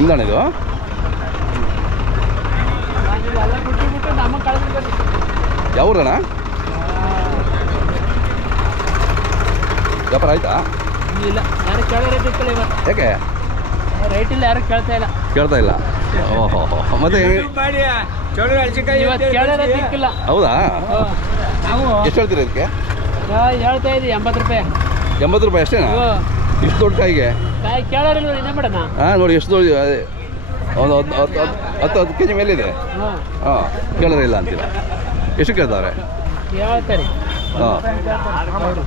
ನಿಮ್ದಣ್ಣ ಇದು? ಯಾವ ಊರಣ್ಣ? ವ್ಯಾಪಾರ ಆಯ್ತಾ? ಇಲ್ಲ, ಯಾರು ಕೇಳೋ ರೇಟ್ ಇಕ್ಕಲ್ಲ ಇವತ್ತು. ಯಾಕೆ ರೇಟ್ ಇಲ್ಲ, ಯಾರು ಕೇಳ್ತಾ ಇಲ್ಲ. ಕೇಳ್ತಾ ಇಲ್ಲ? ಓಹೋ, ಮತ್ತೆ ಇವತ್ತು ಕೇಳೋ ರೇಟ್ ಇಕ್ಕಿಲ್ಲ. ಹೌದಾ? ನಾವು ಎಷ್ಟು ಹೇಳ್ತೀರಾ ಇದಕ್ಕೆ? ಹೇಳ್ತಾ ಇದ್ದೀವಿ 80 ರೂಪಾಯಿ. 80 ರೂಪಾಯಿ ಅಷ್ಟೇನಾ? ಇಷ್ಟು ದೊಡ್ಡ ಕಾಯಿಗೆ? ಕಾಯಿ ಕೇಳೋರಿಲ್ಲ, ಇನ್ನೇ ಮಾಡೋಣ. ಹಾಂ, ನೋಡಿ ಎಷ್ಟು ದೊಡ್ಡ, ಒಂದು 10 ಕೆ ಜಿ ಮೇಲಿದೆ. ಹಾಂ, ಕೇಳೋದಿಲ್ಲ ಅಂತೀರ? ಎಷ್ಟು ಕೇಳ್ತಾರೆ? ಹೇಳ್ತಾರೆ. ಹಾಂ,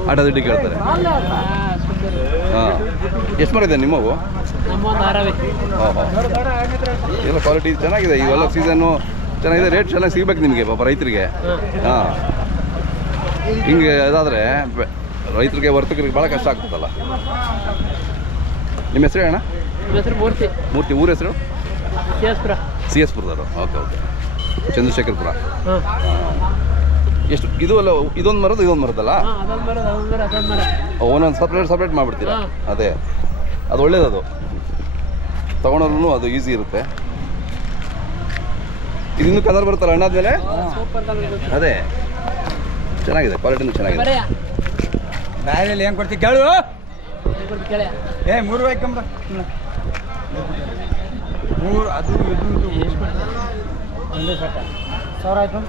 ಆಟ ದುಡ್ಡು ಕೇಳ್ತಾರೆ. ಹಾಂ, ಎಷ್ಟು ಮರ ಇದೆ ನಿಮ್ಮವು? ನಮ್ಮೊಂದು ಆರವೇ. ಹಾಂ ಹಾಂ, ಎಲ್ಲ ಕ್ವಾಲಿಟಿ ಚೆನ್ನಾಗಿದೆ. ಇವೆಲ್ಲ ಸೀಸನ್ನು ಚೆನ್ನಾಗಿದೆ, ರೇಟ್ ಚೆನ್ನಾಗಿ ಸಿಗ್ಬೇಕು ನಿಮಗೆ ಪಾಪ ರೈತರಿಗೆ. ಹಾಂ, ಹಿಂಗೆ ಅದಾದರೆ ರೈತರಿಗೆ ವರ್ತಕರಿಗೆ ಭಾಳ ಕಷ್ಟ ಆಗ್ತದಲ್ಲ. ನಿಮ್ಮ ಹೆಸರು ಅಣ್ಣ? ನಮ್ಮ ಹೆಸರು ಮೂರ್ತಿ. ಮೂರ್ತಿ, ಊರ ಹೆಸರು? CS-ಪುರ. CS-ಪುರದವರು. Okay okay, Chandrashekharapura. ಹಾಂ, ಎಷ್ಟು ಇದು ಅಲ್ಲ, ಇದೊಂದು ಮರದ ಇದೊಂದು ಮರದಲ್ಲ? ಅದೊಂದು ಮರ, ಅದೊಂದು ಮರ, ಅದೊಂದು ಮರ. ಒಂದೊಂದು ಸಪ್ರೇಟ್ ಮಾಡಿಬಿಡ್ತೀರಾ? ಅದೇ, ಅದು ಒಳ್ಳೇದದು, ತೊಗೊಳೋರು ಅದು ಈಸಿ ಇರುತ್ತೆ. ಇದಿನ್ನೂ ಕಲರ್ ಬರುತ್ತಲ್ಲ ಹಣ್ಣಾದ್ಮೇಲೆ? ಅದೇ ಚೆನ್ನಾಗಿದೆ, ಕ್ವಾಲಿಟಿನೂ ಚೆನ್ನಾಗಿದೆ. ಬ್ಯಾರಲ್ಲಿ ಏನು ಕೊಡ್ತೀವಿ ಕೇಳು. ಕೇಳ 3 ರೂಪಾಯಿ ಕಂಬ್ರ 3 ಅದು ಇದು ಒಂದೇ ಸಟ 1000 ಆಯ್ತು.